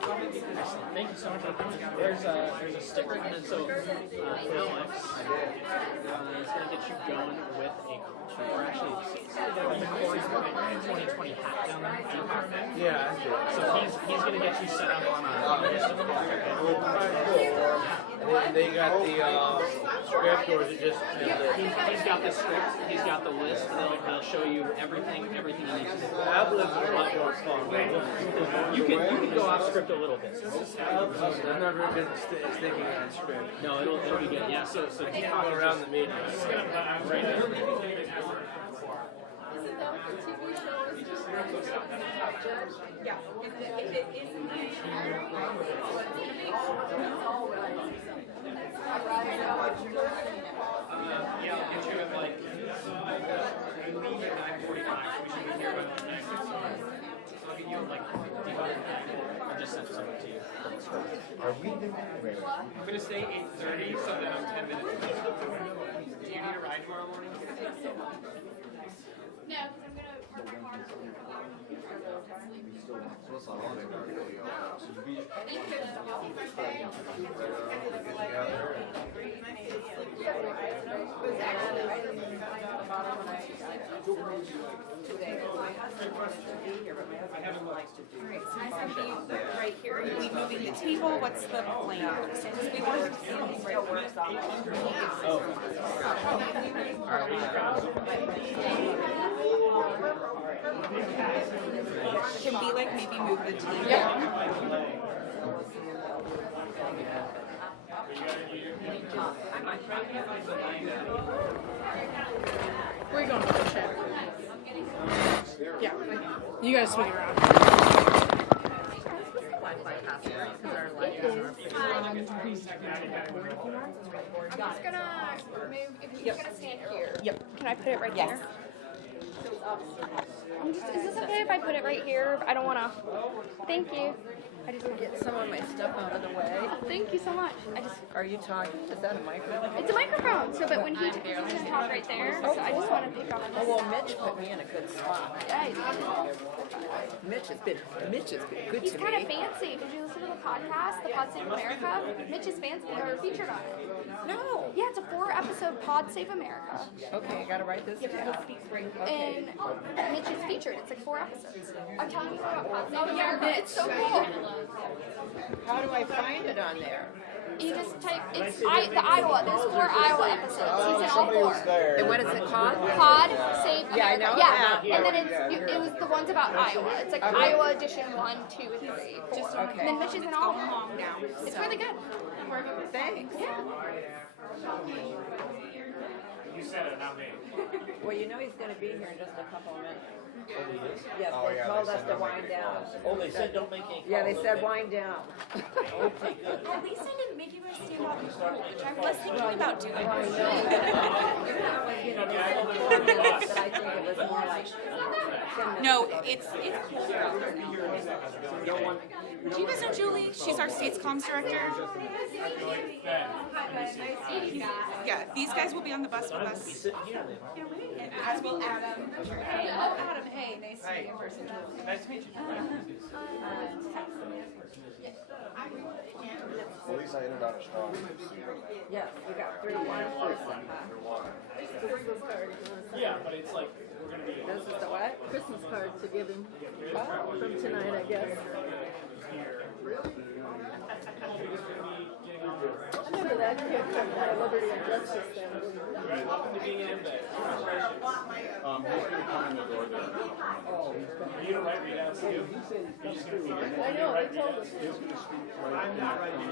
Thank you so much. There's a sticker, and so Alex is going to get you going with or actually the Cory's 2020 hat down there. Yeah, so he's going to get you set up on and they got the script, or is it just? He's got the script. He's got the list. They'll show you everything you need to do. Tablet's a lot more fun. You can go off script a little bit. I've never been sticking on script. No, it'll be good. Yeah. So keep going around the meeting. Right there. Yeah. If it isn't, yeah, I'll get you at like we leave at 9:45, so we should be here by 9:15. I'll get you at like I'll just send something to you. Are we ready? I'm gonna say 8:30, so that I'm 10 minutes late. Do you need a ride tomorrow morning? No, because I'm gonna work hard. right here. Are we moving the table? What's the plan? Because we want to see right works on Can we like maybe move the table? Where are you going with the chat? Yeah. You guys swing around. I'm just gonna move, if you're gonna stand here. Yep. Can I put it right Yes. here? Is this okay if I put it right here? I don't wanna. Thank you. I just get some of my stuff out of the way. Oh, thank you so much. Are you talking? Is that a microphone? It's a microphone, so but when he's gonna talk right there, so I just want to pick up on Oh this. well, Mitch put me in a good spot. Yeah, Mitch has been good he's to kind of me. fancy. Did you listen to the podcast, the Pod Save America? Mitch is fancy or featured on it. No. Yeah, it's a 4-episode Pod Save America. Okay, I gotta write this down. And Mitch is featured. It's like 4 episodes. I'm telling you about Pod Save America. It's so cool. How do I find it on there? You just type, it's the Iowa. There's 4 Iowa episodes. He's in all 4. And what is it called? Pod Save America. Yeah, I know Yeah, that. and then it was the ones about Iowa. It's like Iowa edition 1, 2, and 3. Just Okay. And then Mitch is in all of them. It's really good. Thanks. Yeah. You said it, not me. Well, you know he's gonna be here in just a couple of minutes. Yes, Oh, they yeah, told they us said to don't wind make down. Oh, they said don't make any calls. Yeah, they said wind down. Okay, good. At least I didn't make you guys stand out in the cold, which I was thinking about doing. Well, I know. You know, they said 4 minutes, but I think it was more like 10 minutes No, ago. it's colder out there now. Do you guys know Julie? She's our state's comms director. Yeah, these guys will be on the bus with us. As will Adam. Hey, Adam, hey, nice to meet you in person. Nice to meet you. At least I ended on a strong. Yes, we got 3 1 person. Yeah, but it's like we're gonna be. This is the what? Christmas card to give him from tonight, I guess. I remember that kid from Liberty and Justice then. Welcome to being in bed. He's gonna come in the door there. Are you gonna write readouts too? You're just gonna figure it out. I know, they told us. I'm not writing.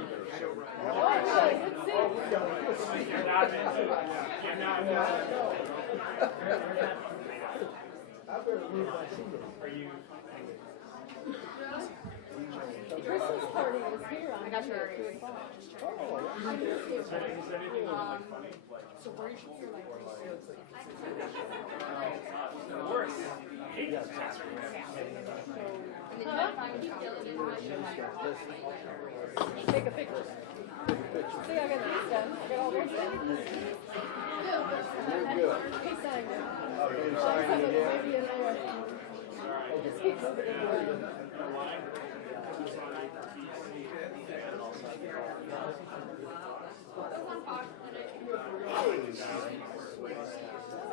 Oh, you got a good seat. You're not meant to. You're not meant to. I better move my seat. Are you? The Christmas party was here on Monday at 2 o'clock. Is there anything that was like funny? Like, So where should you like? worse. I hate this disaster. Take a picture. See, I got these done. I got all those done. You're good. He signed it. Oh, you're Sign signing it, it maybe another. Just keep moving it. Oh,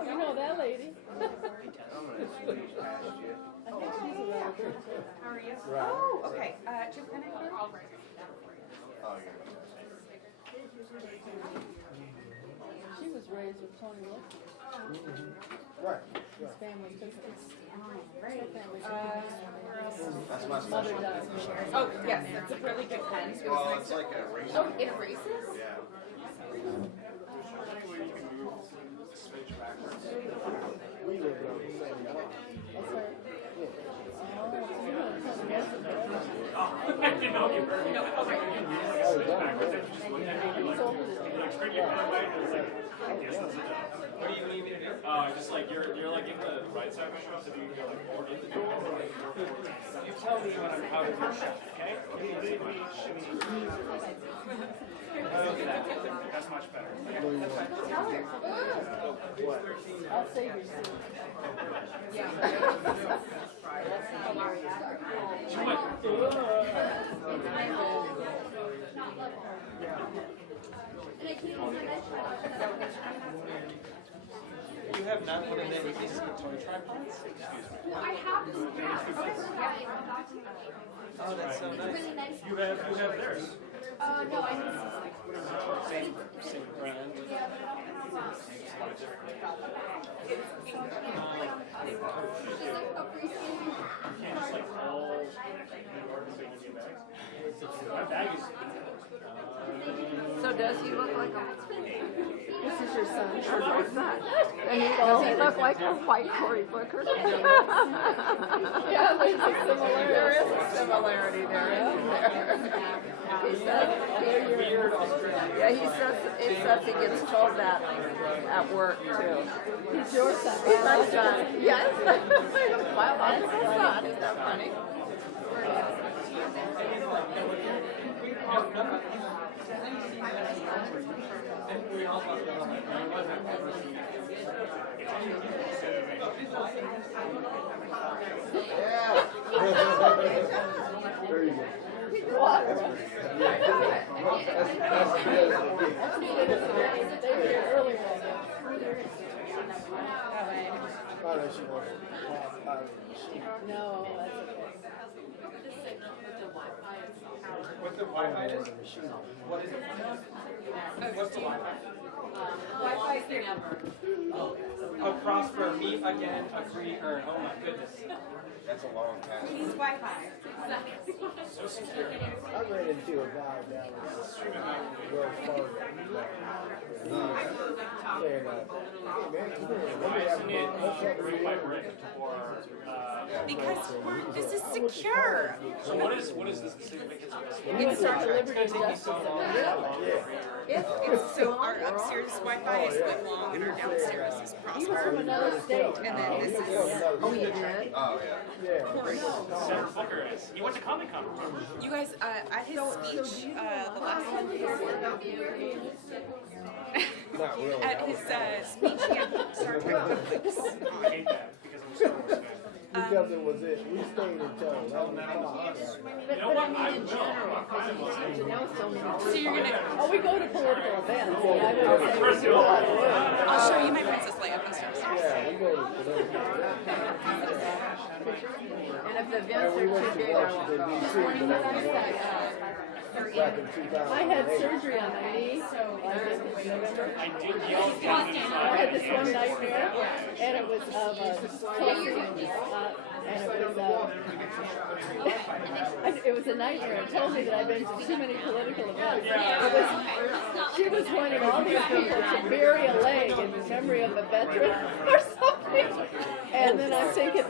you know that lady. I'm gonna squeeze past you. I think she's a relative. How are you? Right. Oh, okay. Just kind of. Oh, yeah. She was raised with Tony Wilson. Right. His family took her. That's my Mother special. died. Oh, yes, that's a really good pen. Well, it's like a race. Oh, it erases? Yeah. We live on the same block. That's her. I didn't know you were. What do you need me to do? Just like you're like in the right side of the shop, so you go like more in the door. You tell me when I'm out of your shop, okay? That's much better. I'll save your seat. You have not put in any of these toy tripods? Excuse me. I have this. Oh, that's so It's nice. really nice. You have theirs. No, I just. Same brand. Yeah, but I don't have She's like a free skin. It's like all my bag is. So does he look like a? This is your son. That's my son. And does he look like a white Cory Booker? Yeah, there's a similarity. There is a similarity there, isn't there? He says, yeah, he says he gets told that at work too. He's your son. He's my son. Yes. Well, that's my son. Isn't that funny? Yeah. There you go. Water. That's good. They were here earlier. Oh, no, she wants it. No, that's okay. What the Wi-Fi is? What is it? What's the Wi-Fi? Wi-Fi thing. A prosper, meet again, agree, earn. Oh my goodness. That's a long time. He's Wi-Fi. So secure. I ran into a guy down at Wells Fargo. And, hey man, come here. Let me have Because this is secure. So what is the significance of this? It's our Liberty and Justice. So our upstairs Wi-Fi is Live Long and our downstairs is He was from Prosper. another state. And then this is Oh, you did? Oh, yeah. Cory. Sarah Booker is. He went to Comic Con, remember? You guys, at his speech, the last one, Not really. at his speech, he had Star Trek books I hate that because I'm a Star Wars fan. Because it was it. We stayed until 11 o'clock. You know what? I will. So you're gonna, Oh, we go to political events. And I would say First we do a lot of work. I'll show you my Princess Leia upstairs. Yeah, we go to political And if the events are too big, I won't go. back in 2000. I had surgery on my knee, so I did in November. I did yell down I had this one nightmare, and it was of it was a nightmare. It told me that I'd been to too many political events. She was wanting all these people to bury a leg in memory of a veteran or something. And then I'm thinking,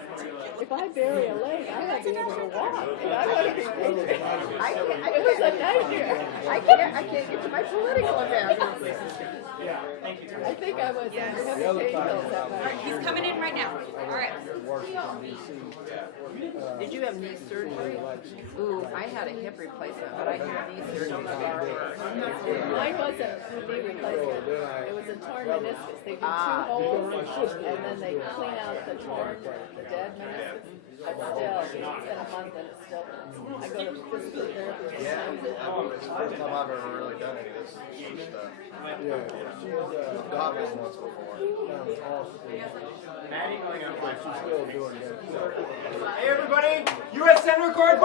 if I bury a leg, I might be able to walk, and I want to be patriotic. It was a nightmare. I can't get to my political event. I think I was having painkillers that night. He's coming in right now. All right. Did you have knee surgery? Ooh, I had a hip replacement, but I had knee surgery far worse. Mine wasn't a knee replacement. It was a torn meniscus. They do 2 holes, and then they clean out the torn, the dead meniscus. still, it's been a month and it's still, I go to physical therapy. Yeah, it's the first time I've ever really done any of this stuff. Yeah, she's Goggles once before. down in Austin. Maddie going on But she's still doing that. Hey everybody, U.S. Senator Cory.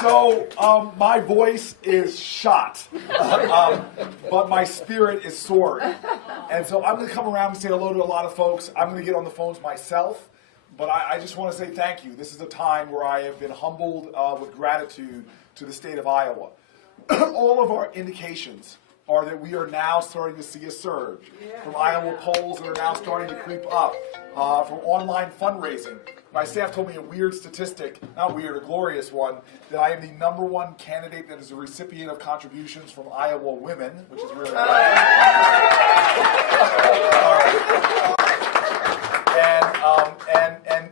So, my voice is shot, but my spirit is soaring. And so I'm going to come around and say hello to a lot of folks. I'm going to get on the phones myself, but I just want to say thank you. This is a time where I have been humbled with gratitude to the state of Iowa. All of our indications are that we are now starting to see a surge from Iowa polls that are now starting to creep up, from online fundraising. My staff told me a weird statistic, not weird, a glorious one, that I am the #1 candidate that is a recipient of contributions from Iowa women, which is really great.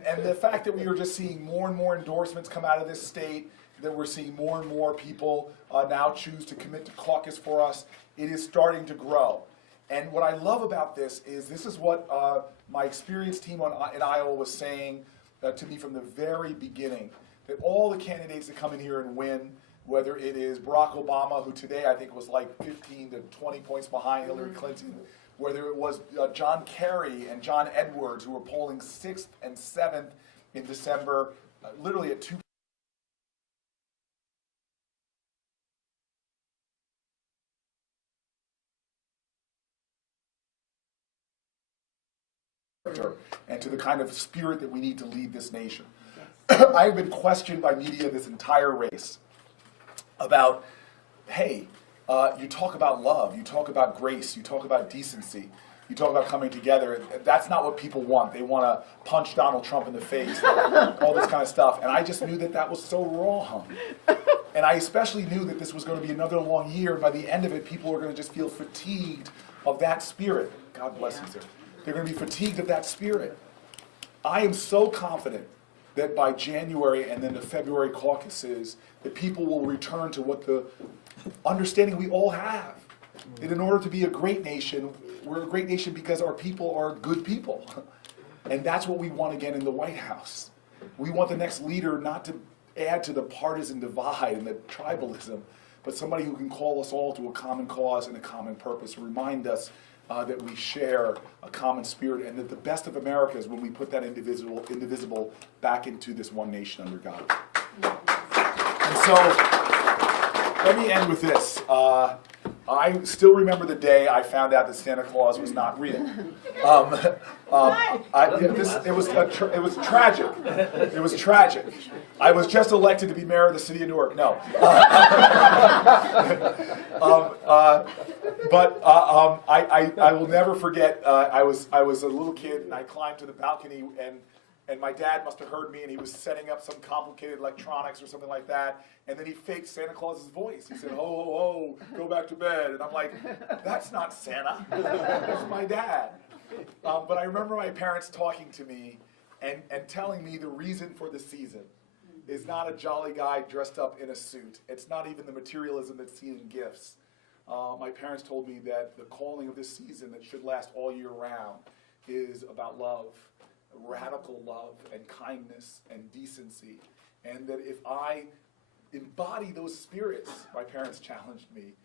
And the fact that we are just seeing more and more endorsements come out of this state, that we're seeing more and more people now choose to commit to caucus for us, it is starting to grow. And what I love about this is what my experienced team in Iowa was saying to me from the very beginning, that all the candidates that come in here and win, whether it is Barack Obama, who today I think was like 15 to 20 points behind Hillary Clinton, whether it was John Kerry and John Edwards, who were polling 6th and 7th in December, literally at 2. And to the kind of spirit that we need to lead this nation. I have been questioned by media this entire race about, hey, you talk about love, you talk about grace, you talk about decency, you talk about coming together. That's not what people want. They want to punch Donald Trump in the face, all this kind of stuff. And I just knew that that was so wrong. And I especially knew that this was going to be another long year. And by the end of it, people were going to just feel fatigued of that spirit. God bless you, sir. They're going to be fatigued of that spirit. I am so confident that by January and then the February caucuses, that people will return to what the understanding we all have. That in order to be a great nation, we're a great nation because our people are good people. And that's what we want again in the White House. We want the next leader not to add to the partisan divide and the tribalism, but somebody who can call us all to a common cause and a common purpose, and remind us that we share a common spirit, and that the best of America is when we put that indivisible back into this one nation under God. And so, let me end with this. I still remember the day I found out that Santa Claus was not real. It was tragic. It was tragic. I was just elected to be mayor of the city of Newark. No. But I will never forget. I was a little kid, and I climbed to the balcony, and my dad must have heard me, and he was setting up some complicated electronics or something like that. And then he faked Santa Claus's voice. He said, "Ho, ho, ho, go back to bed." And I'm like, "That's not Santa. That's my dad." But I remember my parents talking to me and telling me the reason for the season is not a jolly guy dressed up in a suit. It's not even the materialism that's seen in gifts. My parents told me that the calling of this season that should last all year round is about love, radical love and kindness and decency. And that if I embody those spirits, my parents challenged me,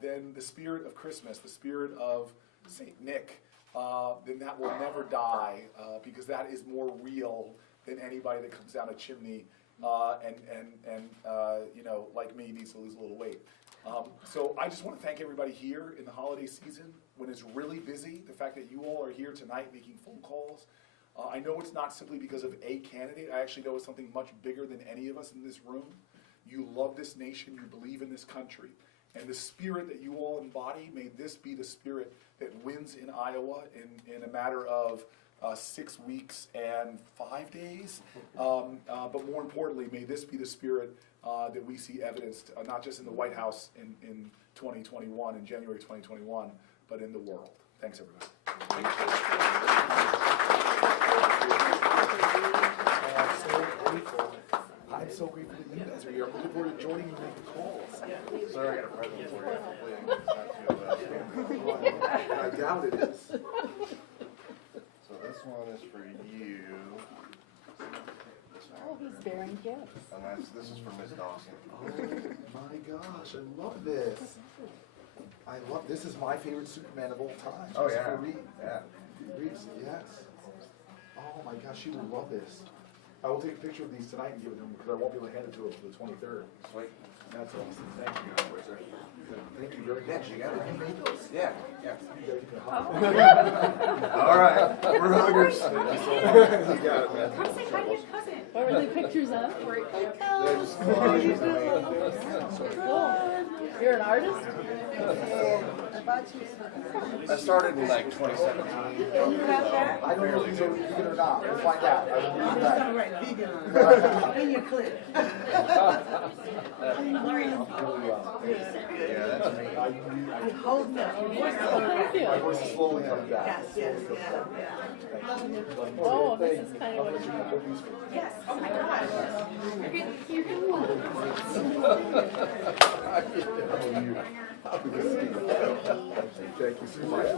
then the spirit of Christmas, the spirit of Saint Nick, then that will never die, because that is more real than anybody that comes down a chimney and like me, needs to lose a little weight. So I just want to thank everybody here in the holiday season when it's really busy. The fact that you all are here tonight making phone calls. I know it's not simply because of a candidate. I actually know it's something much bigger than any of us in this room. You love this nation. You believe in this country. And the spirit that you all embody, may this be the spirit that wins in Iowa in a matter of 6 weeks and 5 days. But more importantly, may this be the spirit that we see evidenced, not just in the White House in 2021, in January 2021, but in the world. Thanks, everybody. I'm so so grateful that you guys are here. I'm looking forward to joining you and making calls. Sorry, I got a present for you. Hopefully it's not too I doubt it is. So this one is for you. Oh, he's bearing gifts. And this is for Miss Dawson. Oh my gosh, I love this. This is my favorite Superman of all time. Oh, It's yeah. for Reed. Yeah. Reeves, yes. Oh my gosh, she will love this. I will take a picture of these tonight and give it to them because I won't be able to hand it to her for the 23rd. Sweet. That's awesome. Thank you. Thank you very much. You got it? You made those? Yeah. Yeah. You guys can hug. All right. We're huggers. You got it, man. Come say hi to your cousin. What were the pictures of? They're just collages. Cool. You're an artist? I started in like 2017. I don't know if these are vegan or not. We'll find out. I will read that. Right, vegan. In your clip. Yeah, that's me. I hope that. Thank you. My voice is slowly coming back. Yes, yes, yeah. Oh, this is kind of what Yes. Oh my gosh. You're getting Thank you so much. I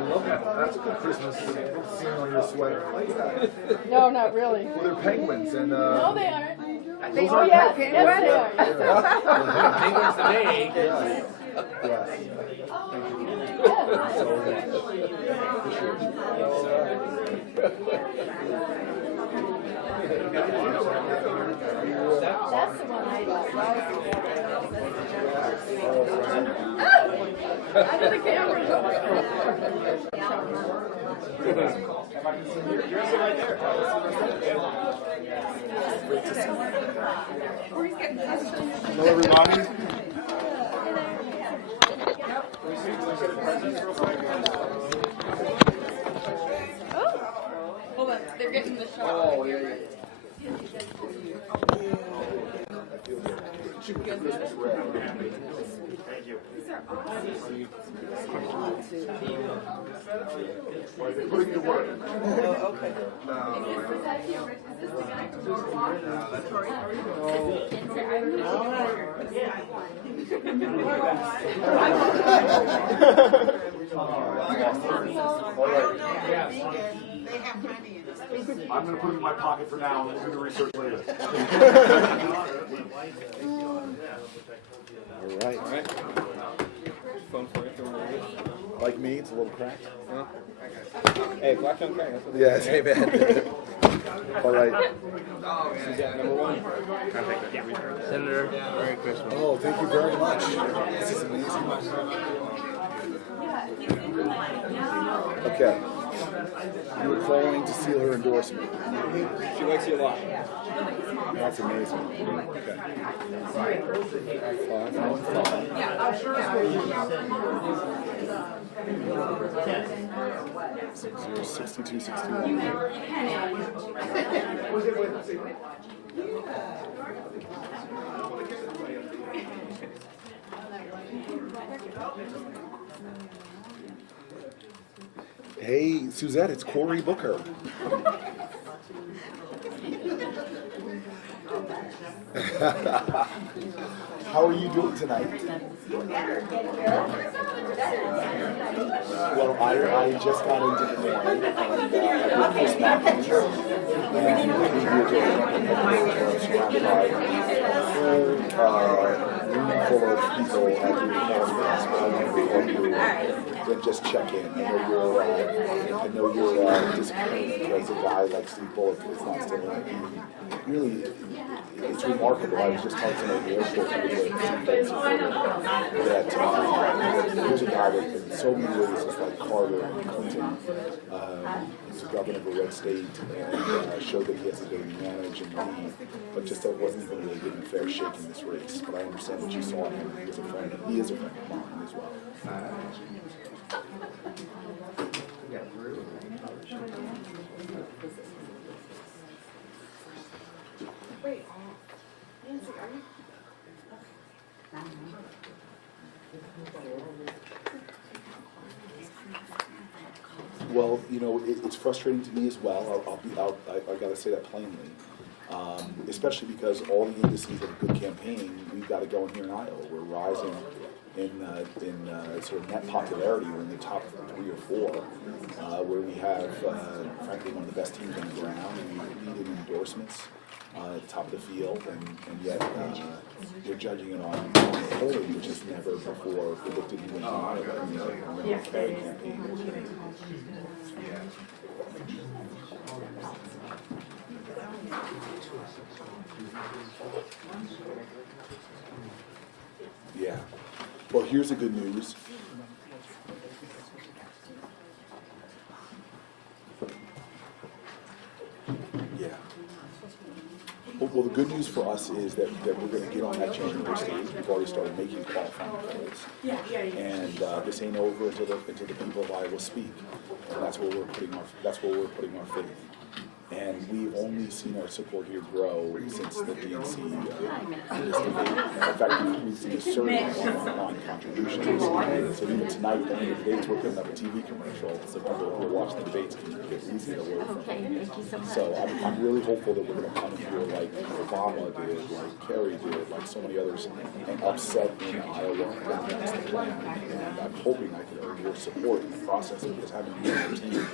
love that. That's a good Christmas scene on your sweater. I like that. No, not really. Well, they're penguins and No, they aren't. those Oh, are yes, penguins. yes, they are. Penguins today. Yes. Yes. That's the one I got. Under the camera. Hello, everybody. Hold on. They're getting the shot. Oh, yeah, yeah. I feel good. She was a Christmas red. Thank you. Why are they putting you to work? Okay. They have honey in it. I'm going to put it in my pocket for now and we'll do the research later. All right. All right. Phone for it. Like me, it's a little cracked. Hey, Black John Craig. That's what Yes, amen. All right. Suzette, number one. Senator, Merry Christmas. Oh, thank you very much. This is amazing. Okay. You were calling to seal her endorsement. She likes you a lot. That's amazing. Okay. Oh, that's fun. 6261. Hey, Suzette, it's Cory Booker. How are you doing tonight? Well, I just got into the morning and with this package, and we did surrounded by a room full of people at your house. I wanted to help you and just check in. I know you're disappointed because a guy like Steve Bullock is not still in it. Really, it's remarkable. I was just talking to the airport that here's a guy that in so many ways is like Carter and Clinton. He's a governor of a red state and showed that he has the ability to manage and lead, but just wasn't even really given a fair shake in this race. But I understand that you saw him. He was a friend. He is a friend of mine as well. Well, you know, it's frustrating to me as well. I got to say that plainly. Especially because all the indices of a good campaign, we've got it going here in Iowa. We're rising in sort of net popularity. We're in the top 3 or 4, where we have, frankly, one of the best teams on the ground. We lead in endorsements at the top of the field, and yet we're judging it on polling, which has never before predicted we win in Iowa. The Kerry campaign. Yeah. Well, here's the good news. Yeah. Well, the good news for us is that we're going to get on that changeover stage. We've already started making qualifying polls, and this ain't over until the people of Iowa speak. And that's where we're putting our faith. And we've only seen our support here grow since the DNC did this debate. In fact, we've seen a surge in online contributions. So even tonight, during the debates, we're putting up a TV commercial so people who are watching the debates can get easy to word from it. So I'm really hopeful that we're going to come here like Obama did, like Kerry did, like so many others, and upset in Iowa and that's the plan. And I'm hoping I can earn your support in the process, because having you on the team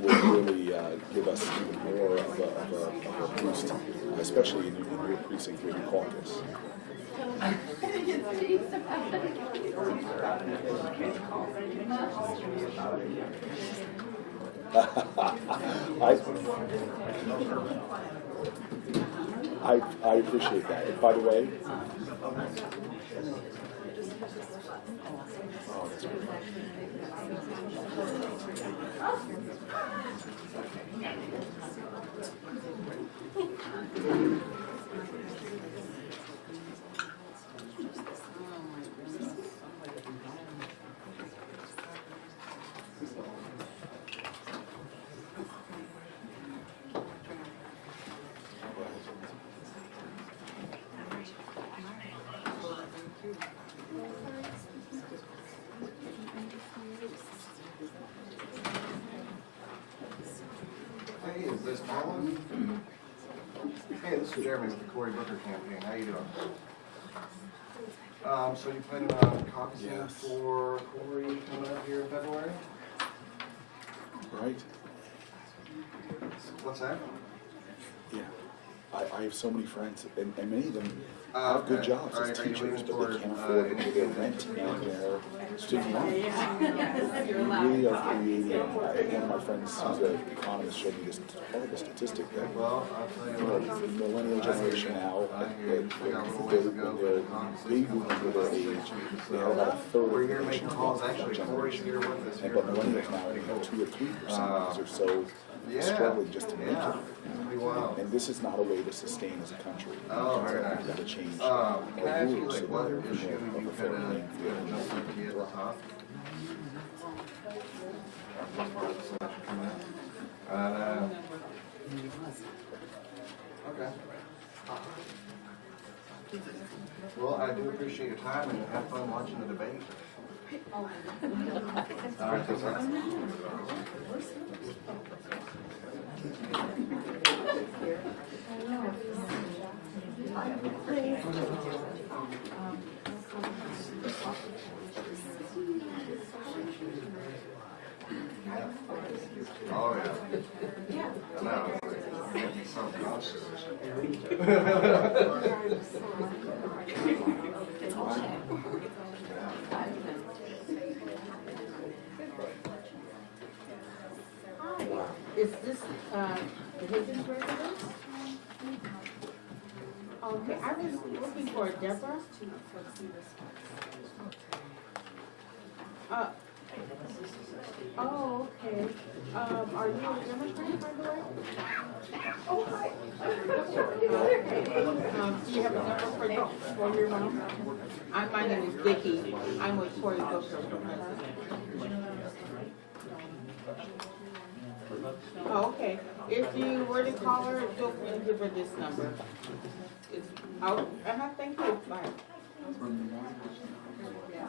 will really give us even more of a boost, especially in your precinct with your caucus. I appreciate that. And by the way, oh, that's great. Hey, is this Colin? Hey, this is Jeremy with the Cory Booker campaign. How you doing? So you planning on caucusing for Cory coming up here in February? Right? What's that? Yeah. I have so many friends, and many of them have good jobs as teachers, but they can't afford to pay their rent and their student loans. We really are creating, one of my friends who's an economist showed me this horrible statistic that the millennial generation now, when they're baby boomers with their age, they have about a third of the nation's wealth in that generation. And but millennials now only have 2 or 3% because they're so struggling just to make it. And this is not a way to sustain as a country. Oh, very nice. We've got to change Can I ask you, rules so like, what that issue we're you a fair kind of playing field. at the top? Okay. Well, I do appreciate your time and have fun watching the debate. All right, thanks, man. Oh, yeah. I know. It's so conscious. Is this, the Higgins residence? Okay, I was looking for Deborah. Oh, okay. Are you a Democrat, by the way? Oh, hi. Do you have a number for your mom? My name is Vicki. I'm with Cory Booker. Oh, okay. If you were to call her, feel free to give her this number. Thank you. Bye. Yeah,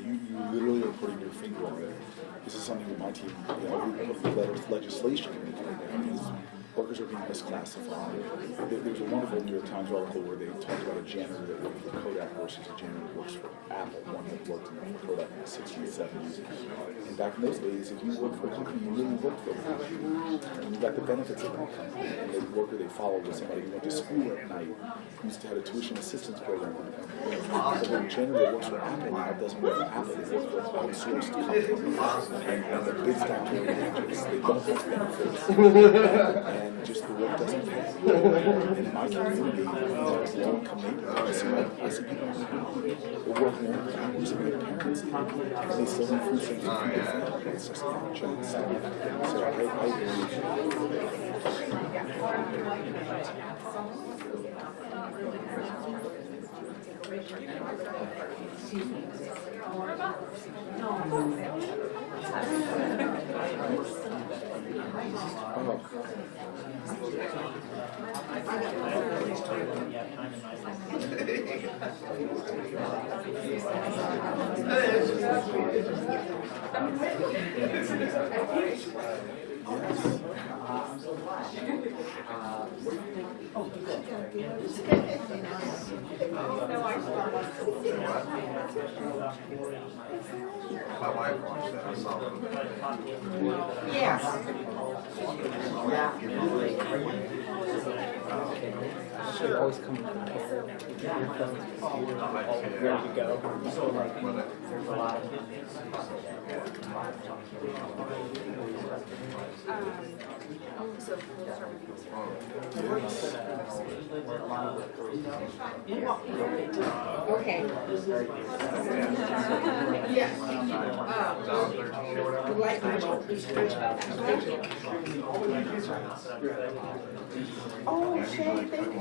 you literally are putting their finger on it. This is something that my team, we legislation is workers are being misclassified. There's a wonderful New York Times article where they talked about a janitor that worked for Kodak versus a janitor that works for Apple, one that worked for Kodak in the 60s, 70s. And back in those days, if you worked for a company, you really worked for a company. And you got the benefits of that company. And the worker they followed was somebody who went to school at night, who used to have a tuition assistance program. But the janitor that works for Apple now doesn't work for Apple, they work for an outsourced company. And the big factor is they don't have benefits. And just the work doesn't pay. And in my community, there's low-income neighborhoods. I see people who work more hours than their parents did, and they still need food stamps to feed their family. It's just not just. So I My wife watched that. I saw it. Yes. Should always come prepared. Get your phones, computer, all ready to go. There's a lot of Okay. Yes. Like oh, Shay, thank you.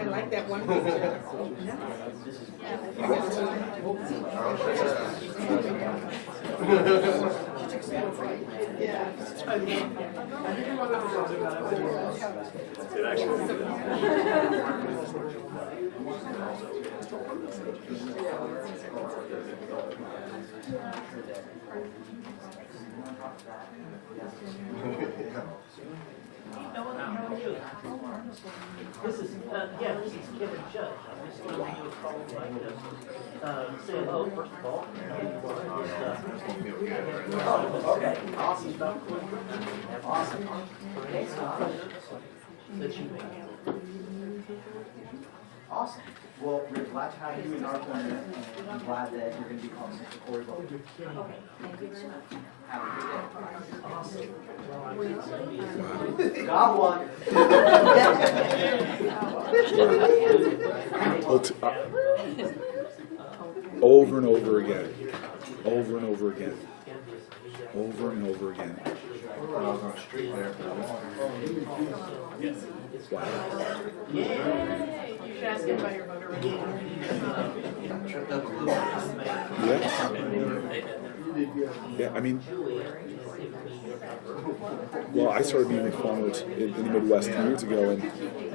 I like that one picture. This is Kevin Judge. I'm just going to do a call like say hello, first of all. Oh, okay. Awesome stuff. Awesome. That you made. Awesome. Well, we're glad to have you in our corner, and I'm glad that you're going to be calling Mr. Cory Bowen. Thank you very much. Have a good day. Got one. Over and over again. Over and over again. Over and over again. I was on the street there. Wow. You should ask him about your voter registration. Yes. Yeah, I mean, well, I started being with farmers in the Midwest 2 years ago, and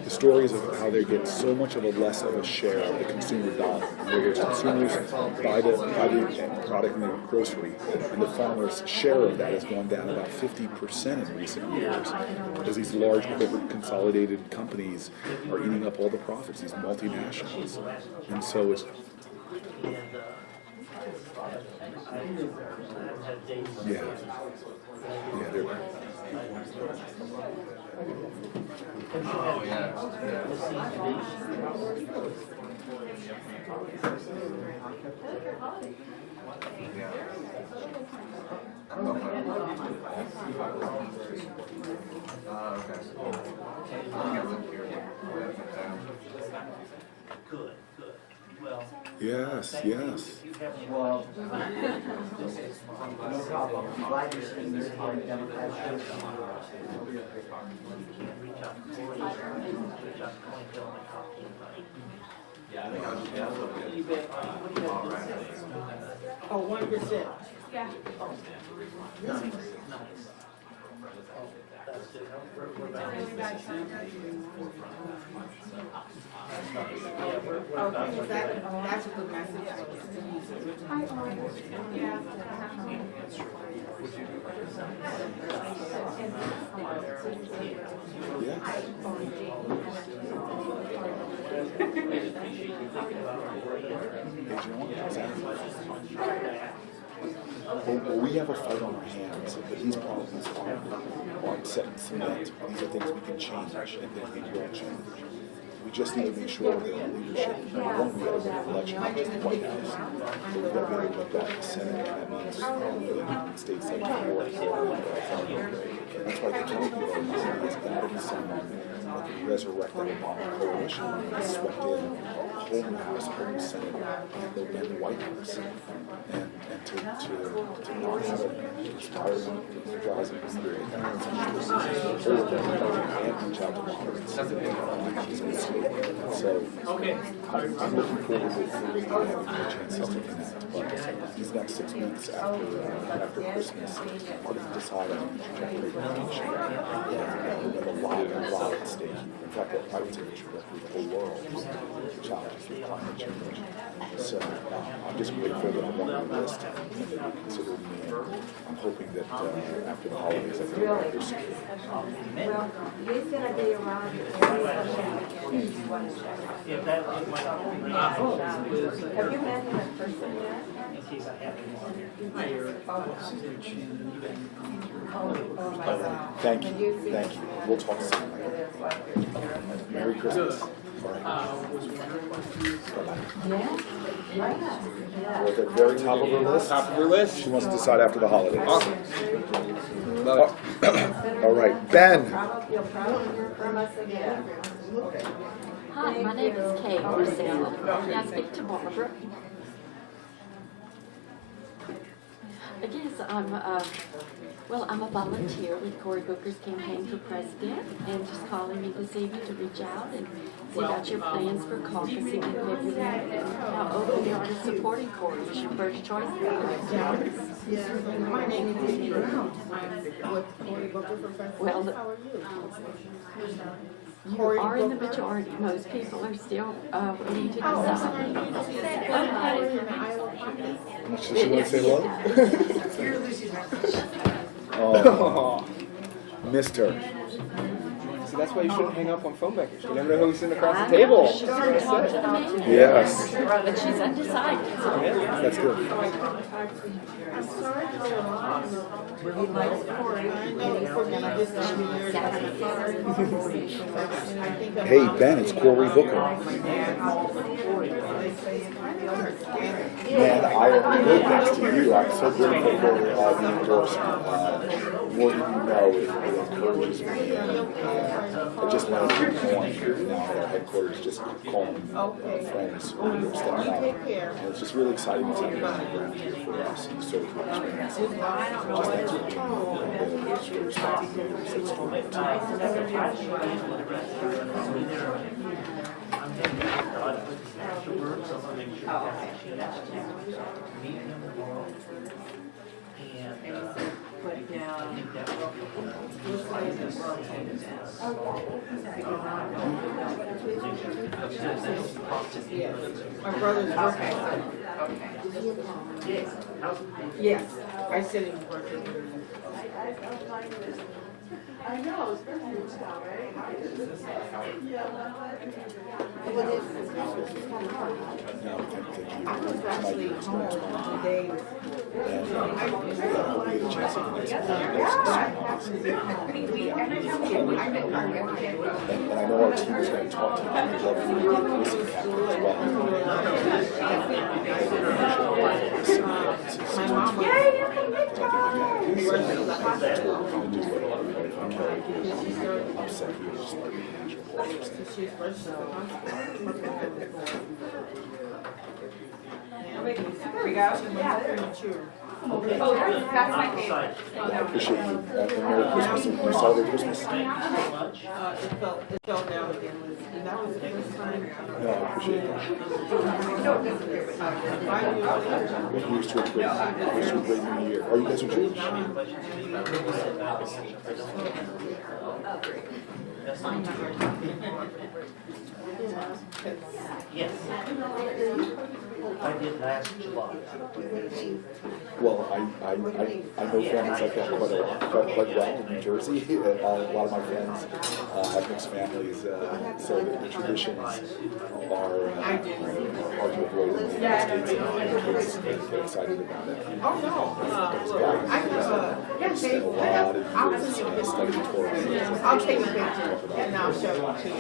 the stories of how they get so much of a less of a share of the consumer dollar. Where consumers buy the product in the grocery, and the farmers' share of that has gone down about 50% in recent years, because these large corporate consolidated companies are eating up all the profits, these multinationals. And so it's... Yeah. Yeah, they're... Oh, yeah. I don't know if okay. I live here. Good. Well, Yes, yes. Well, no problem. I'm glad you're sitting there on Democratic shirt. Oh, 1%. Yeah. Nice. Okay, that's the message was to use original. Yeah. Well, we have a fight on our hands, but these problems aren't set in cement. These are things we can change, and they will change. We just need to make sure that our leadership, one, we got to win an election, not just the White House, but we got to be able to get that in the Senate, and that means in states like New York, and that's why the county vote has got to be someone that can resurrect that Obama coalition that swept in the whole House, the whole Senate, and the White House. And to not have it inspire them to rise up and reach out to moderates. So I'm looking forward to having more chances to connect. But these next 6 weeks after Christmas are going to decide on the trajectory of the nation. We have a lot at stake. In fact, I would say the trajectory of the whole world is challenges through climate change. So I'm just grateful that I'm on the list and that you consider me. I'm hoping that after the holidays I can work this. Well, he's going to be around. Have you met him in person yet? Thank you. Thank you. We'll talk soon. Merry Christmas. We're at the very top of her list. Top of her list. She wants to decide after the holidays. Awesome. Love All right, Ben. Hi, my name is Kay. May I speak to Barbara? I guess I'm a volunteer with Cory Booker's campaign for president, and just calling me this evening to reach out and see about your plans for caucusing in February and how open you are to supporting Cory as your first choice. My name is Vicky Brown. I'm with Cory Booker for president. Well, How are you? You are in the majority. Most people are still waiting to decide. Does she want to say hello? Oh, missed her. See, that's why you shouldn't hang up on phone bankers. You never know who's sitting across the table. She's going to talk to the manager. Yes. But she's undecided. That's good. I'm sorry for the loss. He likes Cory. And I just Hey, Ben, it's Cory Booker. Man, no thanks to you. I'm so grateful for the endorsement. More than you know, it encourages me. I just wanted to be on now at our headquarters, just calling friends who are stepping out. And it's just really exciting to be on the ground here for us and serve the experience. Just thanks for being available to respond to such stories. My brother's working. Yes, I said he was working. I know, it's very huge now, right? Well, it is. It's kind of hard. I was actually home 2 days. And I'll get a chance to connect some and I know our team is going to talk to you. I'd love for you to listen to as well. My mom was upset here, just like she's first There we go. Oh, that's my favorite. I appreciate you. And Merry Christmas. You celebrate Christmas? It fell down again. And that was the first time. No, I appreciate that. Here's to a great new year. Are you guys Jewish? Yes. I did last July. Well, I know families like that quite well in New Jersey. A lot of my friends have mixed families, so the traditions are hard to avoid in the United States, and kids get excited about it. Oh, no. Spend a lot of years studying Torah. I'll take a picture and I'll show it to you.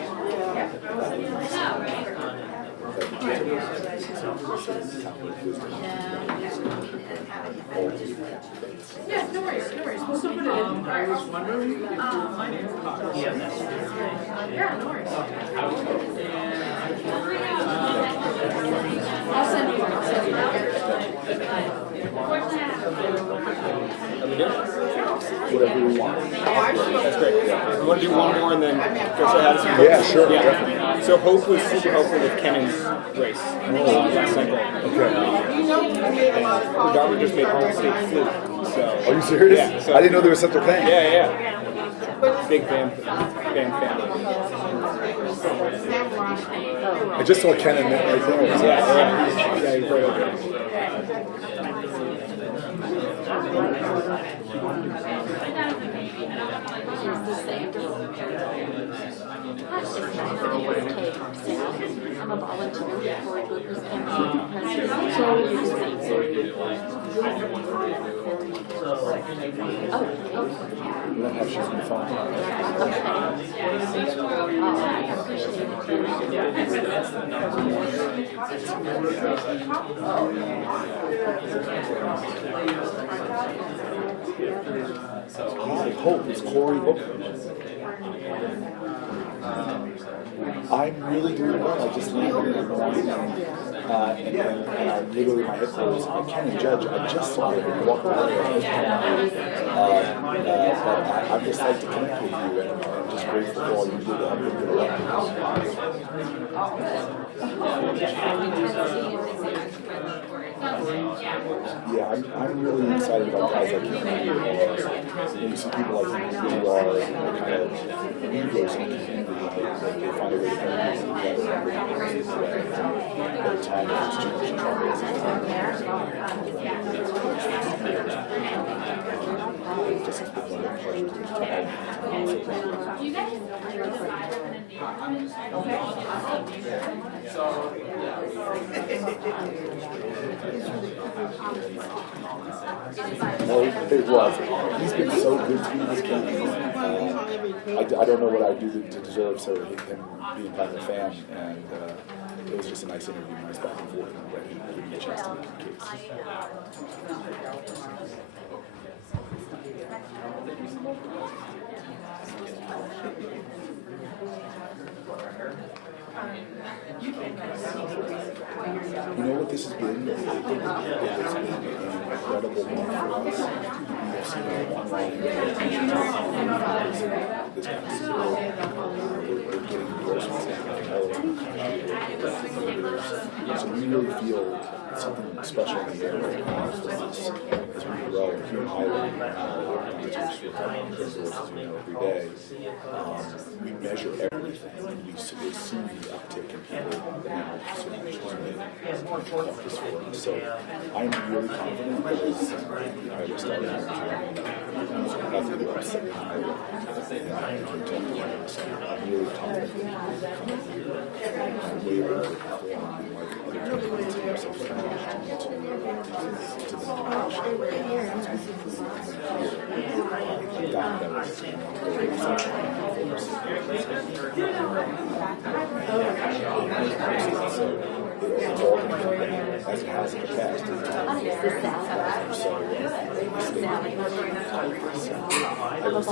Yeah, no worries, no worries. We'll still put it in. I was wondering if your finance cost. Yeah, no worries. I'll send you one. Whatever we want. That's great. Yeah. We want to do one more and then go say hi to some folks? Yeah, sure, Yeah. definitely. So Hope was super helpful with Kennan's race last cycle. Okay. Her daughter just made all-state flute. So. Are you serious? Yeah. So, I didn't know there was such a thing. Yeah. Big band fan. I just saw Kenan right there. Yeah, he's very okay. Here's the Sandra. I'm a volunteer with Cory Booker's campaign for president. So you can see. Oh, okay. We'll have she's on the phone. Hi, Hope, it's Cory Booker. I'm really doing well. I just landed in the morning and I'm literally my headquarters. I can't judge. I just saw it and walked out there. But I'd just like to connect with you and just grateful for all you did to help me get along. Yeah, I'm really excited about guys like you. When you see people like you who are kind of egos in the community, they find a way to bring people together and bring people together. At a time when there's too much trouble. Just it's been one of the pleasures to talk. No, it was. He's been so good to me this campaign. I don't know what I'd do to deserve him being kind of a fan, and it was just a nice interview, nice back and forth, and I'm glad he gave me a chance to make the case. You know what this has been? It's been an incredible month for us. We've seen a long line of this kind of support. We're getting endorsements from all around the country. So we really feel something special in the air right now as we grow here in Highland. Organizers who are coming to doors, as we know, every day. We measure everything. We see the uptick in people now consuming this forum. So I'm really confident that as Iowa started our journey, nothing but upset Iowa. And I can tell you, I'm really confident that we come here and we are able to perform like other candidates and ourselves to the nomination. As it has in the past. So I was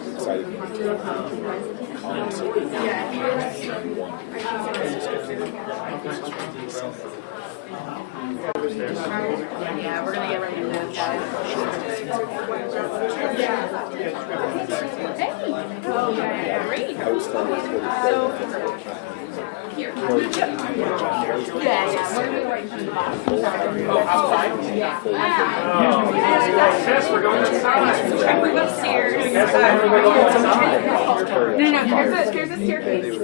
excited Yeah, we're gonna get ready to move, guys. Hey! Oh, yeah, great. So, here. Yeah, we're gonna write from the bottom. Outside? Sis, we're going outside. Check room upstairs. No, here's a staircase.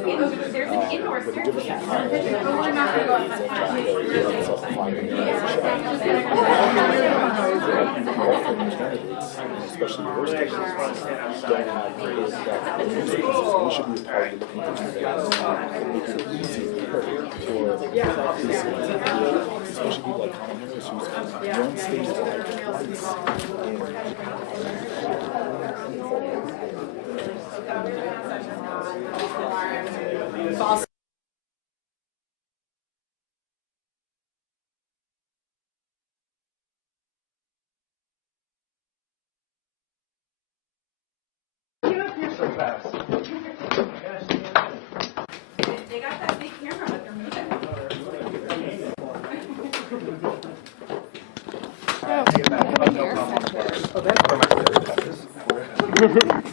There's an indoor staircase. We're not gonna go outside. finding especially your stations, don't have great stuff. We should be part of looking for things that make it easy for especially people like Colin Harris, who's one station twice. They got that big camera, but they're moving.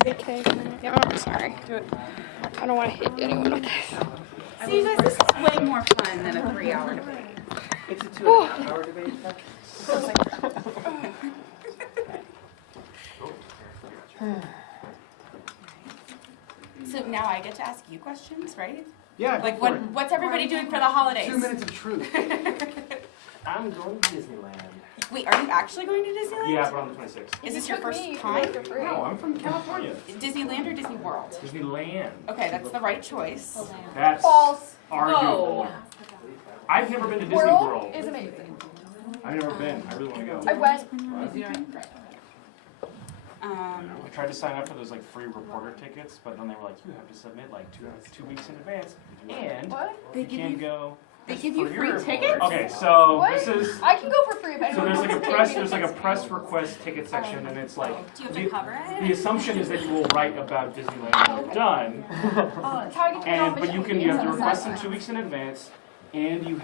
Okay. Yep. Oh, sorry. I don't want to hit anyone with this. See, you guys, this is way more fun than a 3-hour debate. It's a 2-hour debate. So now I get to ask you questions, right? Yeah. Like, what's everybody doing for the holidays? 2 minutes of truth. I'm going to Disneyland. Wait, are you actually going to Disneyland? Yeah, but on the 26th. Is this your first time? No, I'm from California. Disneyland or Disney World? Disneyland. Okay, that's the right choice. That's False. arguable. I've never been to Disney World World. is amazing. I've never been. I really want to go. I went. I tried to sign up for those like free reporter tickets, but then they were like, you have to submit like two weeks in advance, and What? you can't go. They give you for free your tickets? report. Okay, so What? this is. I can go for free, but I So don't there's want like a to press, pay. there's like a press request ticket section, and it's like Do you have to cover it? the assumption is that you will write about Disneyland when you're done, That's how I get to and go but you fishing. have to request them 2 weeks in advance, and you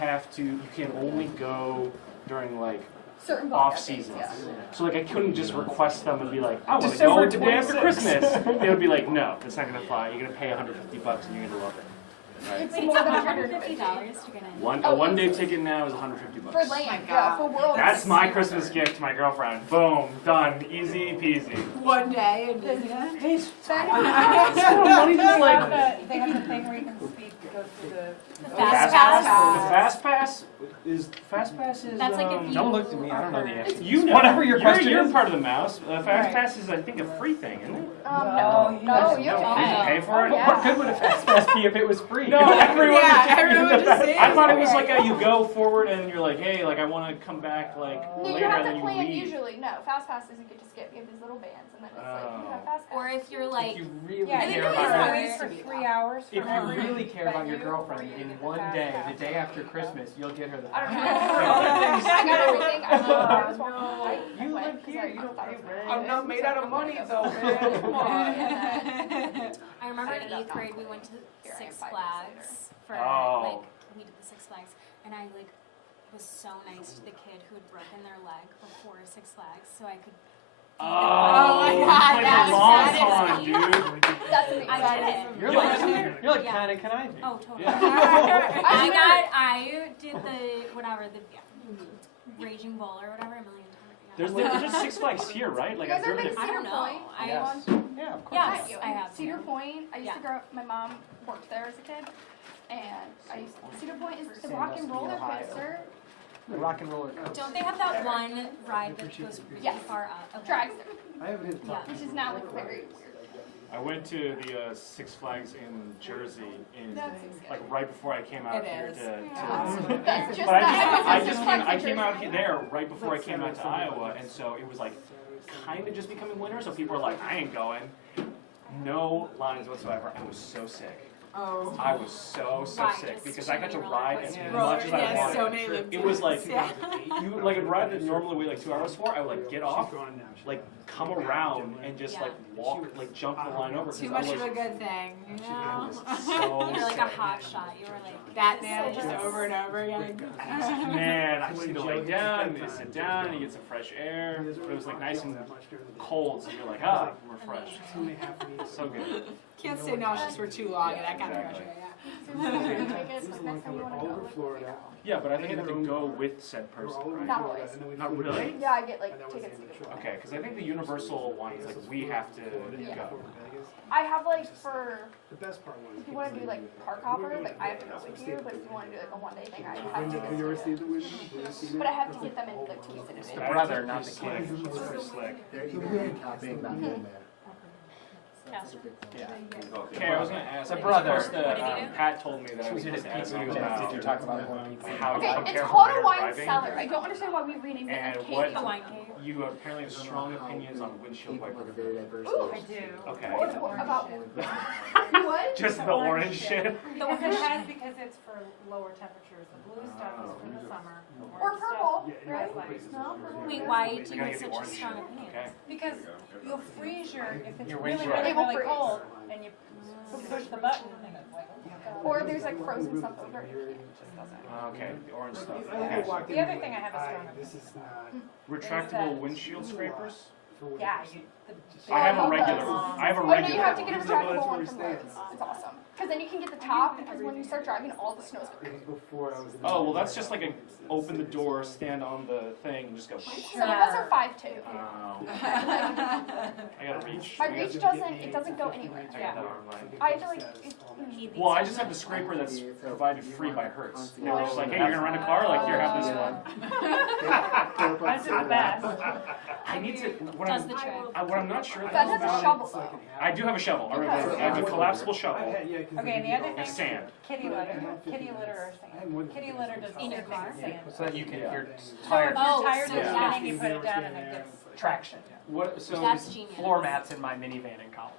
can only go during like Certain off vodka things, seasons. yeah. So like I couldn't just request them and be like, I want to December go the day after 26th. Christmas. They would be like, no, that's not gonna fly. You're gonna pay $150 and you're gonna love it. Right? It's more than $150 to get in. A one-day ticket now is $150. For land, yeah, for world. That's my Christmas gift to my girlfriend. Boom, done, easy peasy. One day in Disneyland. Hey, They have the thing where you can speed, go through the. Fast pass. The fast pass is That's like if you. Don't look to me. I don't know the answer. you know, Whatever your question you're is. part of the mouse. Fast pass is I think a free thing, isn't it? No, you have to You pay. pay for it. Yeah. What good would a fast pass be if it was free? No, everyone. Yeah, everyone just saying. I thought it was like you go forward and you're like, hey, like I want to come back like No, later, you have and then to you plan leave. usually. No, fast pass doesn't get to skip. You have these little bands, and then it's like you have fast pass. Or if you're like. If you really Yeah, care there's about always for 3 hours. if you really care about your girlfriend, in one day, the day after Christmas, you'll get her the I don't fast know. I got everything. I was walking. You live here. You don't pay rent. I'm not made out of money though, man. Come on. I remember in 8th grade we went to Six Flags for Oh. like we did the Six Flags, and I like was so nice to the kid who had broken their leg before Six Flags, so I could. Oh, my God, like that's a long sad. con, dude. That's amazing. I did it. You're like Yeah. kind of conniving. Oh, totally. Yeah. I did the whatever the Raging Bull or whatever a million times. There's Six Flags here, right? Like You I've guys ever driven been it. to I don't Cedar know. Point? I Yes. Yeah, of course. Yes, Thank you. I have. Cedar Point. I used Yeah. to grow up. My mom worked there as a kid, and Cedar Point is the Same rock as and the roller Ohio. coaster. The rock and roller coaster. Don't they have that one ride that goes really Yes. far up? Okay. Dragster, I haven't hit the top. which is now like very weird. I went to the Six Flags in Jersey in That's like right before I came out It here is. to That's just but I that. just came out there right before I came out to Iowa, and so it was like kind of just becoming winter. So people were like, I ain't going. No lines whatsoever. I was so sick. Oh. I was so Why? sick Just because I got to too many ride roller as coasters. much as I Yeah, wanted. so many lift It was like tickets, yeah. you like a ride that normally wait like 2 hours for. I would like get off, like come around and just like walk, like jump the line over. Too much of a good thing, you know? So You're like a hot shot. You were like That man just over and over again. Man, I just need to lay down, you sit down, you get some fresh air. But it was like nice and cold, so you're like, ah, I'm refreshed. So good. Can't stay nauseous for too long and that kind of pressure, yeah. Next time you want to go. Florida. Yeah, but I think I have to go with said person, right? Not always. Not really? Yeah, I get like tickets to go. Okay, because I think the universal one is like we have to go. I have like for, The best part was. if you want to do like park hopper, like I have to go with you, but if you want to do like a one day thing, I have tickets You ever to see go. the movie? But I have to get them in like 2 weeks in The advance. brother, not the king. It's pretty slick. Okay, I was gonna ask. First, Pat told me that I was supposed to ask you about how Okay, you it's care called for a wine driving. cellar. I don't understand why we renamed it And a what cave. you apparently have strong opinions on windshield wiper. Ooh, I do. Okay. about what? Just the orange shit. The one that has because it's for lower temperatures. The blue stuff is for the summer. Or purple, Stuff, right? like, No, purple. Wait, why do So you I gotta have get the such a orange strong shit. opinion? Okay. because you'll freeze if it's Your really, windshield. really, It will really freeze. cold and you push the button and it's like, Or there's like frozen stuff over it. It just doesn't. Okay, the orange stuff. I Okay. walked in The other there, thing I have a strong This is not. Retractable windshield scrapers. yeah, I have a love regular. those. I have a Oh, no, regular. you have to get a one. retractable one from Lowe's. It's awesome. Because then you can get the top, because when you start driving, all the snow's It was before I was. in Oh well, that's just like a open the door, stand on the thing, and just go. Some of us are 5'2". Oh. I gotta reach. My reach doesn't go anywhere. I got that arm line. I have to like, Well, I just have the scraper that's provided free by Hertz. They were just like, hey, you're gonna rent a car? Like, here, have this one. That's the best. I need to. What Does the trick. what I'm not sure that has about a shovel though. I do have a shovel. I remember. I have a collapsible shovel. Okay, and the other And thing, sand. kitty litter or sand. Kitty litter does In your car? sand. So that you can, your So if tire you're tired so of yeah. spinning, you put it down and it gets traction. What? So That's genius. Floor mats in my minivan in college.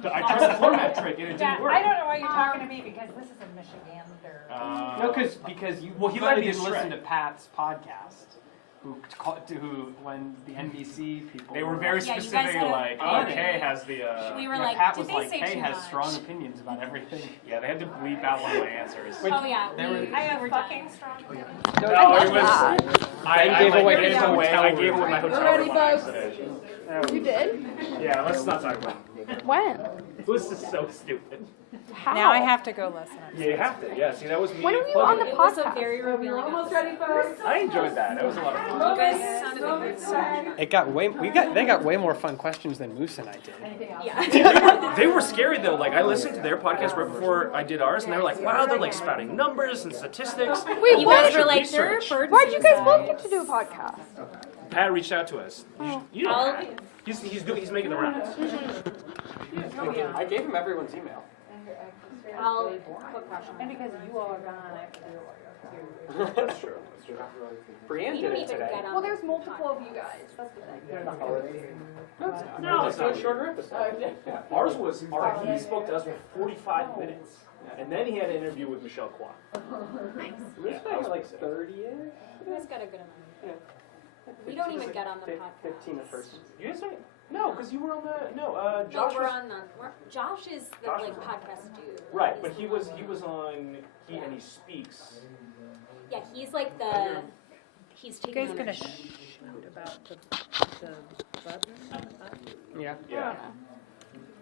But I tried the floor mat trick and it Yeah, didn't work. I don't know why you're talking to me because this is in Michigan or. no, because you Well, he let me didn't listen astray. to Pat's podcast. Who when the NBC people They were very Yeah, you guys specific, had a- like, oh, oh, Kay has the. We were yeah, like, Pat did was they like, say Kay too has much? strong opinions about everything. Yeah, they had to bleep out one of my answers. Oh yeah, They were- I have fucking strong opinions. No, it was. I gave away his hotel. I gave away my hotel Ready, room by folks? accident. You did? Yeah, let's not talk about it. When? This is so stupid. How? Now I have to go listen. Yeah, you have to. Yeah, see, that was me. When were you on the it was a podcast? very revealing episode. I enjoyed that. That was a lot of fun. You guys sounded like so much. It got way they got way more fun questions than Moose and I did. Yeah. They were scary though. Like I listened to their podcast right before I did ours, and they were like, "Wow, they're like spouting numbers and statistics." Wait, You what? guys were like, there are Research. birds. Why'd you guys both get to do a podcast? Pat reached out to us. You know I'll- Pat. He's making the rounds. I gave him everyone's email. I'll put pressure. And because you all are gone, I have to do it. That's true. Brienne We did don't it even today. get on. Well, there's multiple of you guys. That's the thing. No, it's not a shorter episode. Ours was. He spoke to us for 45 minutes, and then he had an interview with Michelle Kwan. Moose and I were like 30-ish. You guys got a good amount. We don't even get on the podcast. 15 at first. You guys don't? No, because you were on the No, Josh we're was, on the. Josh is the Josh like was- podcast dude. right, but he was on he speaks. Yeah, he's like the. He's You taking guys on gonna the shoot about the button? Yeah. Yeah.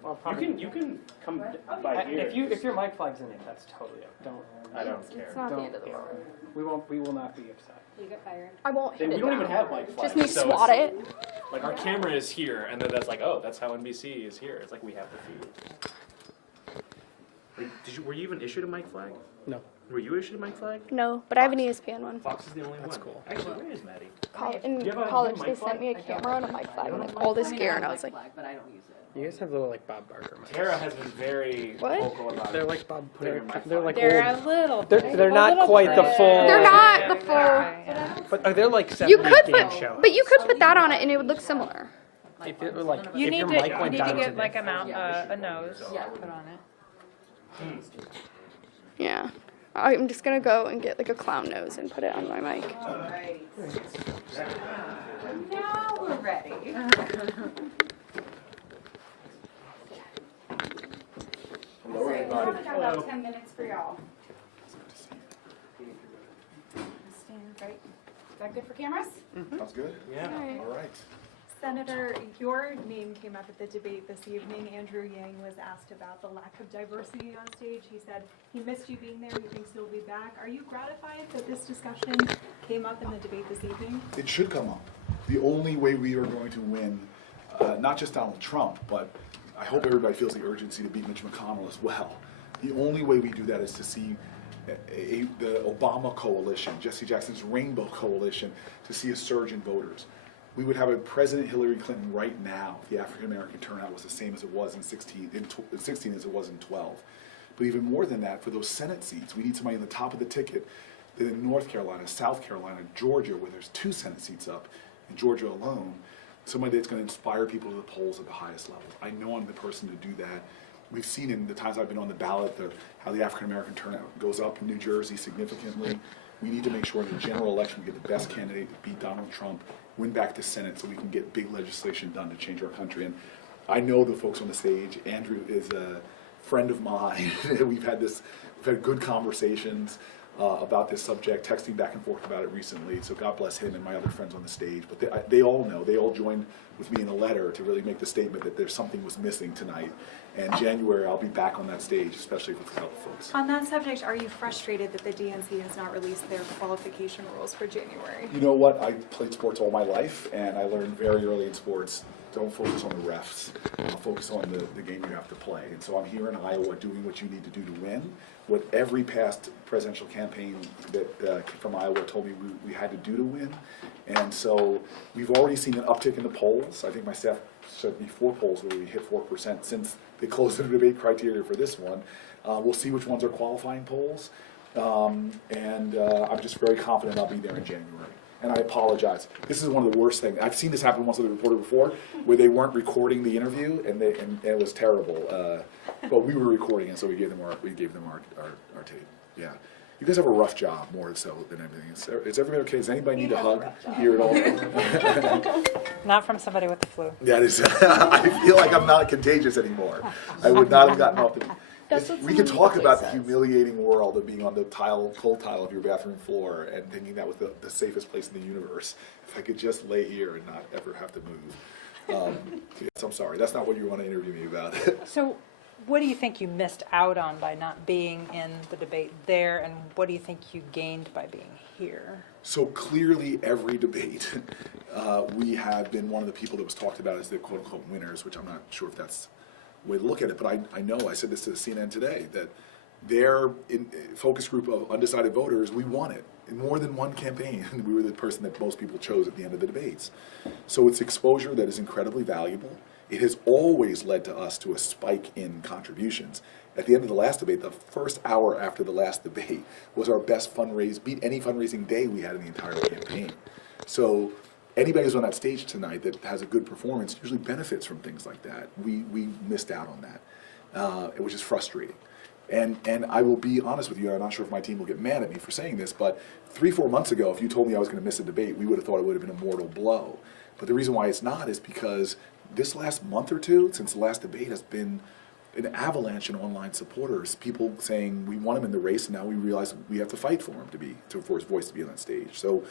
Well, You can come by here. if your mic flag's in it, that's totally up. I don't care. It's not the end of the world. We will not be upset. You get fired. I won't hit We it don't down. even have mic flags. Just me so swat it's- it. Like our camera is here, and then that's like, oh, that's how NBC is here. It's like we have the feed. Were you even issued a mic flag? No. Were you issued a mic flag? No, but I have an ESPN one. Fox is the only That's one. cool. Actually, where is Maddie? In Do you have a college, mic they flag? sent me a camera and a mic flag and like all this gear, and I was like, You guys have little like Bob Barker mics. Tara has been very What? vocal about They're it. like Bob. Putting your mic They're flag. like They're old. a little. They're not quite the full. they're not the full. But they're like 70 You could game put, show. but you could put that on it and it would look similar. If it were like, You if need your to, mic you went need down to to get like a mount, a nose put on it. Yeah. I'm just gonna go and get like a clown nose and put it on my mic. Now we're ready. Hello, everybody. got about 10 minutes for y'all. Stand right. Is that good for cameras? Sounds good? Yeah. All right. Senator, your name came up at the debate this evening. Andrew Yang was asked about the lack of diversity on stage. He said he missed you being there. He thinks you'll be back. Are you gratified that this discussion came up in the debate this evening? It should come up. The only way we are going to win, not just Donald Trump, but I hope everybody feels the urgency to beat Mitch McConnell as well. The only way we do that is to see the Obama coalition, Jesse Jackson's Rainbow Coalition, to see a surge in voters. We would have a President Hillary Clinton right now if the African American turnout was the same as it was in 16 as it was in 12. But even more than that, for those Senate seats, we need somebody in the top of the ticket that in North Carolina, South Carolina, Georgia, where there's 2 Senate seats up, in Georgia alone, somebody that's going to inspire people to the polls at the highest level. I know I'm the person to do that. We've seen in the times I've been on the ballot how the African American turnout goes up in New Jersey significantly. We need to make sure in the general election we get the best candidate to beat Donald Trump, win back the Senate so we can get big legislation done to change our country. And I know the folks on the stage. Andrew is a friend of mine. We've had good conversations about this subject, texting back and forth about it recently. So God bless him and my other friends on the stage. But they all know. They all joined with me in a letter to really make the statement that there's something was missing tonight. And January, I'll be back on that stage, especially with fellow folks. On that subject, are you frustrated that the DNC has not released their qualification rules for January? You know what? I played sports all my life, and I learned very early in sports, don't focus on the refs. Focus on the game you have to play. And so I'm here in Iowa doing what you need to do to win. What every past presidential campaign that from Iowa told me we had to do to win. And so we've already seen an uptick in the polls. I think my staff showed me 4 polls where we hit 4% since they closed the debate criteria for this one. We'll see which ones are qualifying polls. I'm just very confident I'll be there in January. And I apologize. This is one of the worst things. I've seen this happen once with a reporter before, where they weren't recording the interview, and it was terrible. But we were recording it, so we gave them our tape. Yeah. You guys have a rough job, more so than anything. Is everybody okay? Does anybody need a hug here at all? Not from somebody with the flu. That is, I feel like I'm not contagious anymore. I would not have gotten off the. We could talk about the humiliating world of being on the cold tile of your bathroom floor and thinking that was the safest place in the universe. If I could just lay here and not ever have to move. Yes, I'm sorry. That's not what you want to interview me about. So what do you think you missed out on by not being in the debate there, and what do you think you gained by being here? So clearly every debate, we have been one of the people that was talked about as the quote-unquote winners, which I'm not sure if that's way to look at it, but I know, I said this to CNN today, that their focus group of undecided voters, we won it. In more than one campaign, we were the person that most people chose at the end of the debates. So it's exposure that is incredibly valuable. It has always led to us to a spike in contributions. At the end of the last debate, the first hour after the last debate was our best beat any fundraising day we had in the entire campaign. So anybody who's on that stage tonight that has a good performance usually benefits from things like that. We missed out on that, which is frustrating. And I will be honest with you, I'm not sure if my team will get mad at me for saying this, but 3-4 months ago, if you told me I was going to miss a debate, we would have thought it would have been a mortal blow. But the reason why it's not is because this last month or two, since the last debate, has been an avalanche in online supporters. People saying we want him in the race, and now we realize we have to fight for him for his voice to be on that stage. So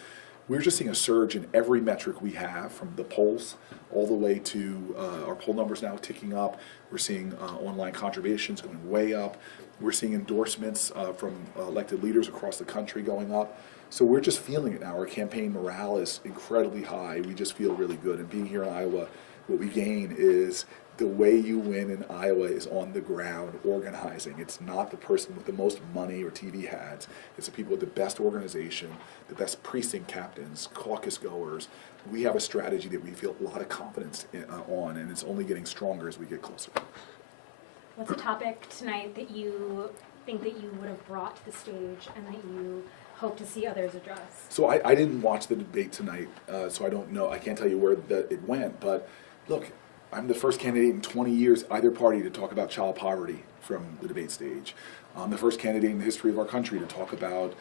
we're just seeing a surge in every metric we have, from the polls all the way to our poll numbers now ticking up. We're seeing online contributions going way up. We're seeing endorsements from elected leaders across the country going up. So we're just feeling it now. Our campaign morale is incredibly high. We just feel really good. And being here in Iowa, what we gain is the way you win in Iowa is on the ground organizing. It's not the person with the most money or TV ads. It's the people with the best organization, the best precinct captains, caucus goers. We have a strategy that we feel a lot of confidence on, and it's only getting stronger as we get closer. What's a topic tonight that you think that you would have brought to the stage and that you hope to see others address? So I didn't watch the debate tonight, so I don't know. I can't tell you where it went, but look, I'm the first candidate in 20 years, either party, to talk about child poverty from the debate stage. I'm the first candidate in the history of our country to talk about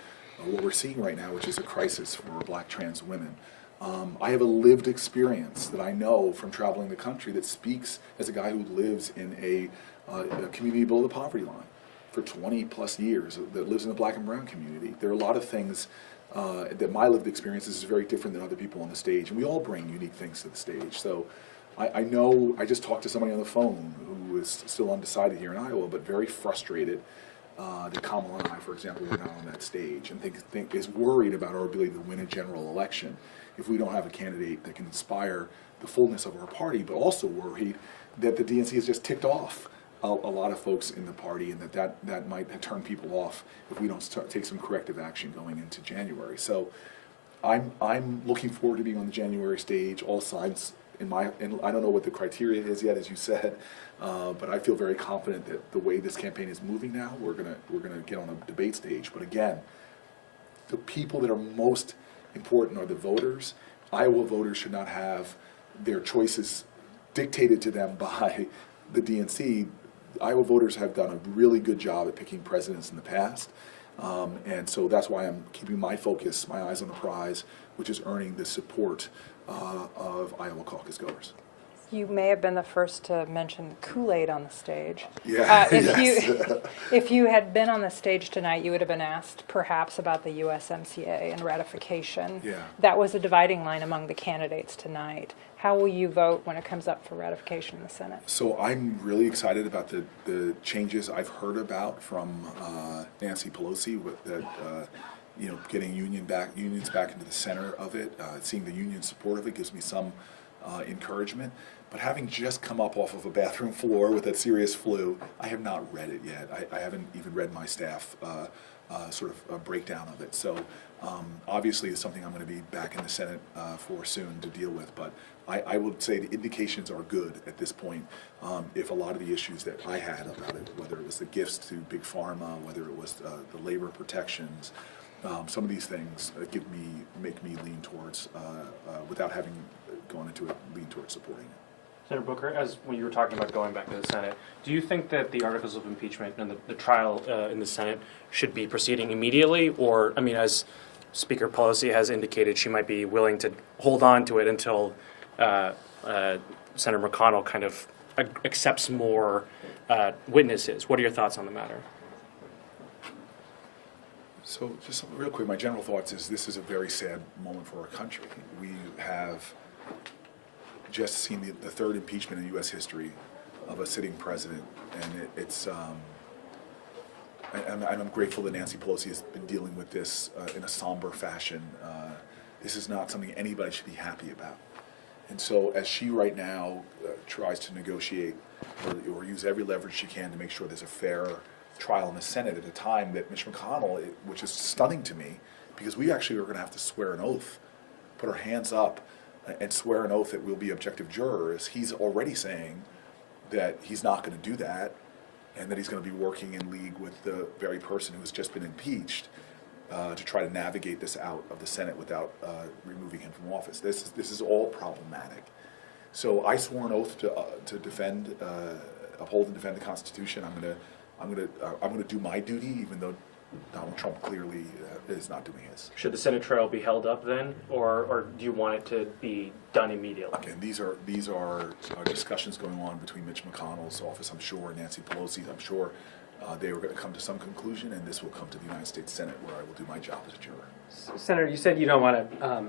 what we're seeing right now, which is a crisis for black trans women. I have a lived experience that I know from traveling the country that speaks as a guy who lives in a community below the poverty line for 20 plus years, that lives in the black and brown community. There are a lot of things that my lived experiences is very different than other people on the stage, and we all bring unique things to the stage. So I know, I just talked to somebody on the phone who is still undecided here in Iowa, but very frustrated that Kamala and I, for example, were not on that stage, and is worried about our ability to win a general election if we don't have a candidate that can inspire the fullness of our party, but also worried that the DNC has just ticked off a lot of folks in the party, and that might turn people off if we don't take some corrective action going into January. So I'm looking forward to being on the January stage. All sides and I don't know what the criteria is yet, as you said, but I feel very confident that the way this campaign is moving now, we're gonna get on a debate stage. But again, the people that are most important are the voters. Iowa voters should not have their choices dictated to them by the DNC. Iowa voters have done a really good job at picking presidents in the past, and so that's why I'm keeping my focus, my eyes on the prize, which is earning the support of Iowa caucus goers. You may have been the first to mention Kool-Aid on the stage. Yeah, If you had been on the stage tonight, you would have been asked perhaps about the USMCA and ratification. Yeah. That was a dividing line among the candidates tonight. How will you vote when it comes up for ratification in the Senate? So I'm really excited about the changes I've heard about from Nancy Pelosi with that. Getting unions back into the center of it, seeing the union support of it gives me some encouragement. But having just come up off of a bathroom floor with a serious flu, I have not read it yet. I haven't even read my staff sort of a breakdown of it. So obviously it's something I'm going to be back in the Senate for soon to deal with. But I would say the indications are good at this point. If a lot of the issues that I had about it, whether it was the gifts to Big Pharma, whether it was the labor protections, some of these things make me lean towards, without having gone into it, lean towards supporting it. Senator Booker, as when you were talking about going back to the Senate, do you think that the articles of impeachment and the trial in the Senate should be proceeding immediately? Or, I mean, as Speaker Pelosi has indicated, she might be willing to hold on to it until Senator McConnell kind of accepts more witnesses. What are your thoughts on the matter? So just real quick, my general thoughts is this is a very sad moment for our country. We have just seen the third impeachment in U.S. history of a sitting president, and I'm grateful that Nancy Pelosi has been dealing with this in a somber fashion. This is not something anybody should be happy about. And so as she right now tries to negotiate or use every leverage she can to make sure there's a fair trial in the Senate at a time that Mitch McConnell, which is stunning to me, because we actually are going to have to swear an oath, put our hands up and swear an oath that we'll be objective jurors. He's already saying that he's not going to do that, and that he's going to be working in league with the very person who has just been impeached to try to navigate this out of the Senate without removing him from office. This is all problematic. So I swore an oath to defend, uphold and defend the Constitution. I'm going to do my duty, even though Donald Trump clearly is not doing his. Should the Senate trial be held up then, or do you want it to be done immediately? Again, these are discussions going on between Mitch McConnell's office, I'm sure, and Nancy Pelosi's. I'm sure they are going to come to some conclusion, and this will come to the United States Senate, where I will do my job as a juror. Senator, you said you don't want to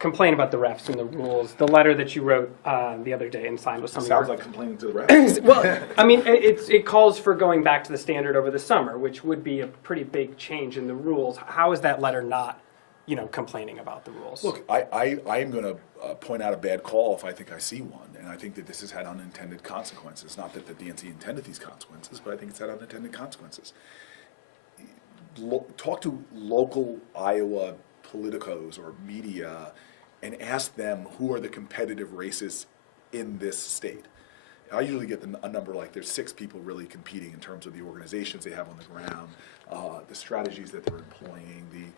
complain about the refs and the rules. The letter that you wrote the other day and signed was something. Sounds like complaining to the refs. Well, I mean, it calls for going back to the standard over the summer, which would be a pretty big change in the rules. How is that letter not, complaining about the rules? Look, I am going to point out a bad call if I think I see one, and I think that this has had unintended consequences. Not that the DNC intended these consequences, but I think it's had unintended consequences. Talk to local Iowa politicos or media and ask them who are the competitive races in this state. I usually get a number like there's 6 people really competing in terms of the organizations they have on the ground, the strategies that they're employing, the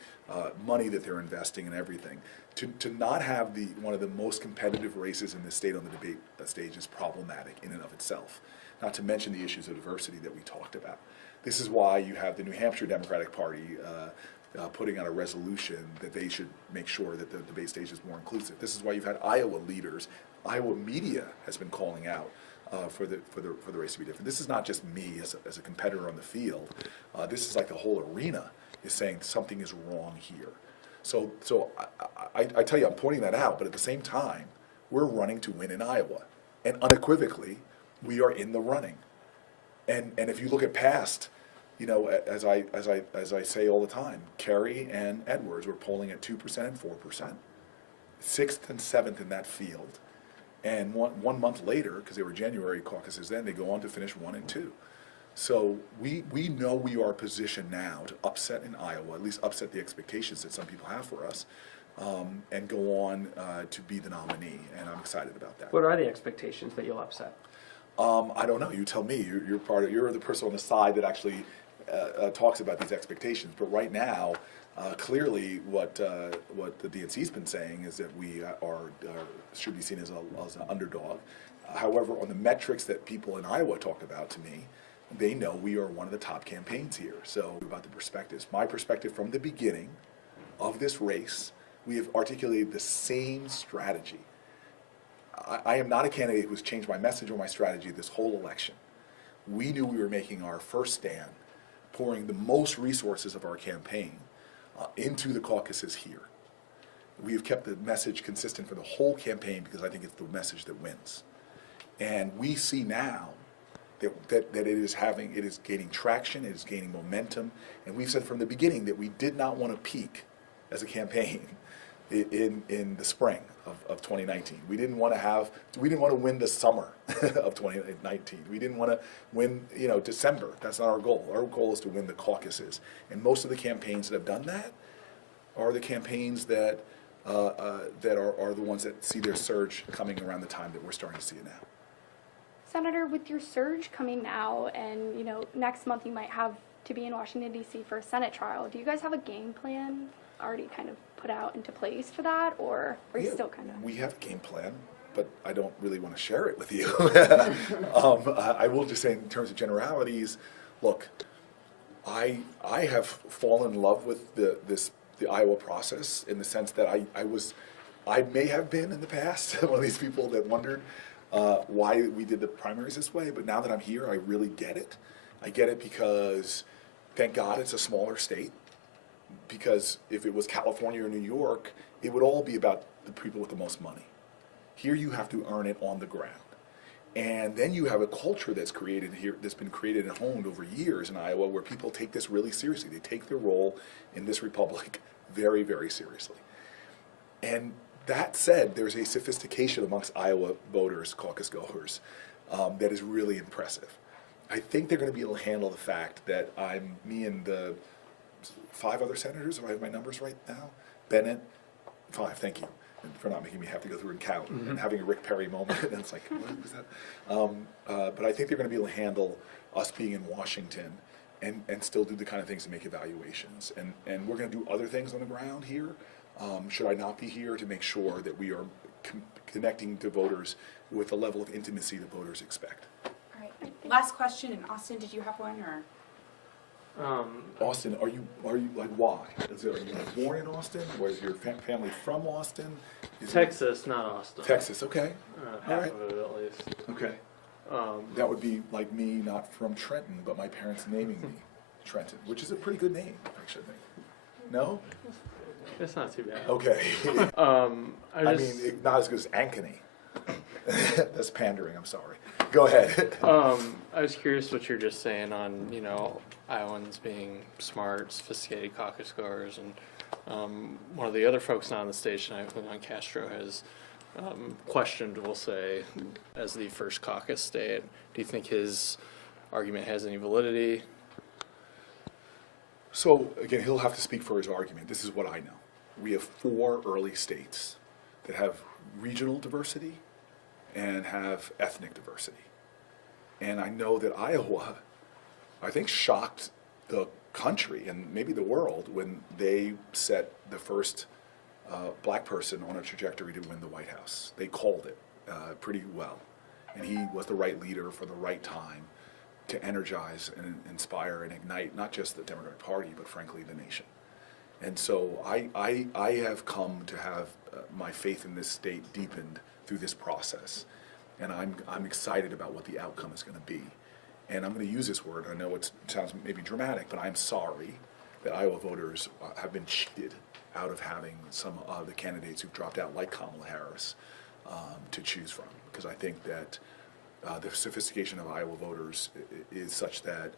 money that they're investing, and everything. To not have one of the most competitive races in the state on the debate stage is problematic in and of itself. Not to mention the issues of diversity that we talked about. This is why you have the New Hampshire Democratic Party putting out a resolution that they should make sure that the debate stage is more inclusive. This is why you've had Iowa leaders, Iowa media has been calling out for the race to be different. This is not just me as a competitor on the field. This is like the whole arena is saying something is wrong here. So I tell you, I'm pointing that out, but at the same time, we're running to win in Iowa. And unequivocally, we are in the running. And if you look at past, you know, as I say all the time, Kerry and Edwards were polling at 2% and 4%, 6th and 7th in that field. And one month later, because they were January caucuses then, they go on to finish 1 and 2. So we know we are positioned now to upset in Iowa, at least upset the expectations that some people have for us, and go on to be the nominee. And I'm excited about that. What are the expectations that you'll upset? I don't know. You tell me. You're the person on the side that actually talks about these expectations. But right now, clearly, what the DNC's been saying is that we should be seen as an underdog. However, on the metrics that people in Iowa talk about to me, they know we are one of the top campaigns here. So about the perspectives, my perspective from the beginning of this race, we have articulated the same strategy. I am not a candidate who's changed my message or my strategy this whole election. We knew we were making our first stand, pouring the most resources of our campaign into the caucuses here. We have kept the message consistent for the whole campaign because I think it's the message that wins. And we see now that it is gaining traction, it is gaining momentum, and we've said from the beginning that we did not want to peak as a campaign in the spring of 2019. We didn't want to win the summer of 2019. We didn't want to win, December. That's not our goal. Our goal is to win the caucuses. And most of the campaigns that have done that are the campaigns that are the ones that see their surge coming around the time that we're starting to see it now. Senator, with your surge coming now, and next month you might have to be in Washington, D.C. for a Senate trial, do you guys have a game plan already kind of put out into place for that, or are you still kind of? We have a game plan, but I don't really want to share it with you. I will just say in terms of generalities, look, I have fallen in love with the Iowa process in the sense that I may have been in the past one of these people that wondered why we did the primaries this way, but now that I'm here, I really get it. I get it because, thank God, it's a smaller state. Because if it was California or New York, it would all be about the people with the most money. Here you have to earn it on the ground. And then you have a culture that's created here, that's been created and honed over years in Iowa, where people take this really seriously. They take their role in this republic very, very seriously. And that said, there's a sophistication amongst Iowa voters, caucus goers, that is really impressive. I think they're going to be able to handle the fact that me and the 5 other senators, if I have my numbers right now, Bennett, 5, thank you, and for not making me have to go through and count, and having a Rick Perry moment, and it's like, what was that? But I think they're going to be able to handle us being in Washington and still do the kind of things to make evaluations. And we're going to do other things on the ground here, should I not be here, to make sure that we are connecting to voters with the level of intimacy that voters expect. All right. Last question. In Austin, did you have one, or? Austin, are you like, why? Are you born in Austin? Or is your family from Austin? Texas, not Austin. Texas, okay. Half of it at least. Okay. That would be like me not from Trenton, but my parents naming me Trenton, which is a pretty good name, actually. No? It's not too bad. Okay. I mean, not as good as Ankeny. That's pandering, I'm sorry. Go ahead. I was curious what you're just saying on, Iowans being smart, sophisticated caucus goers, and one of the other folks on the stage tonight, Julian Castro, has questioned, we'll say, as the first caucus state. Do you think his argument has any validity? So, again, he'll have to speak for his argument. This is what I know. We have 4 early states that have regional diversity and have ethnic diversity. And I know that Iowa, I think, shocked the country and maybe the world when they set the first black person on a trajectory to win the White House. They called it pretty well. And he was the right leader for the right time to energize and inspire and ignite not just the Democratic Party, but frankly the nation. And so I have come to have my faith in this state deepened through this process. And I'm excited about what the outcome is going to be. And I'm going to use this word. I know it sounds maybe dramatic, but I'm sorry that Iowa voters have been cheated out of having some of the candidates who've dropped out, like Kamala Harris, to choose from. Because I think that the sophistication of Iowa voters is such that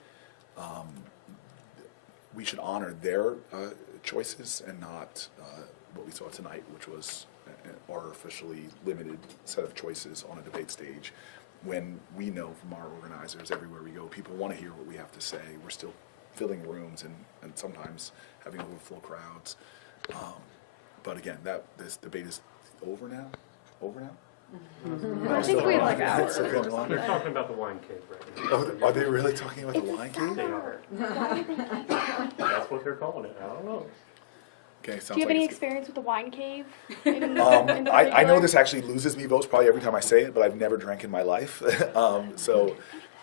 we should honor their choices and not what we saw tonight, which was an artificially limited set of choices on a debate stage, when we know from our organizers everywhere we go, people want to hear what we have to say. We're still filling rooms and sometimes having overflow crowds. But again, this debate is over now? Over now? I think we have like hours. Still going on? They're talking about the wine cave right now. Oh, are they really talking about the wine cave? They are. That's what they're calling it. I don't know. Okay, sounds Do you have like any it's- experience with the wine cave? In I know this actually loses me votes probably every time I say it, but I've never drank in my life. So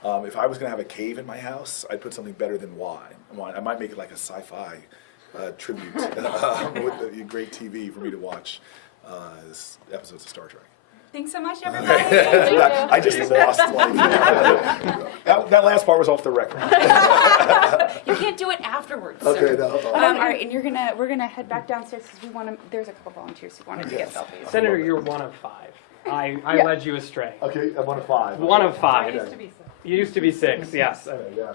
if I was going to have a cave in my house, I'd put something better than wine. I might make it like a sci-fi tribute with the great TV for me to watch episodes of Star Trek. Thanks so much, everybody. I just lost life. that last part was off the record. You can't do it afterwards. Okay, sir. no. All right, and we're gonna head back downstairs because we want to. There's a couple volunteers who wanted to get selfies. Senator, you're one of 5. I led you astray. Okay, I'm 1 of 5. 1 of 5. Used to be so. You used to be 6, yes. Yeah.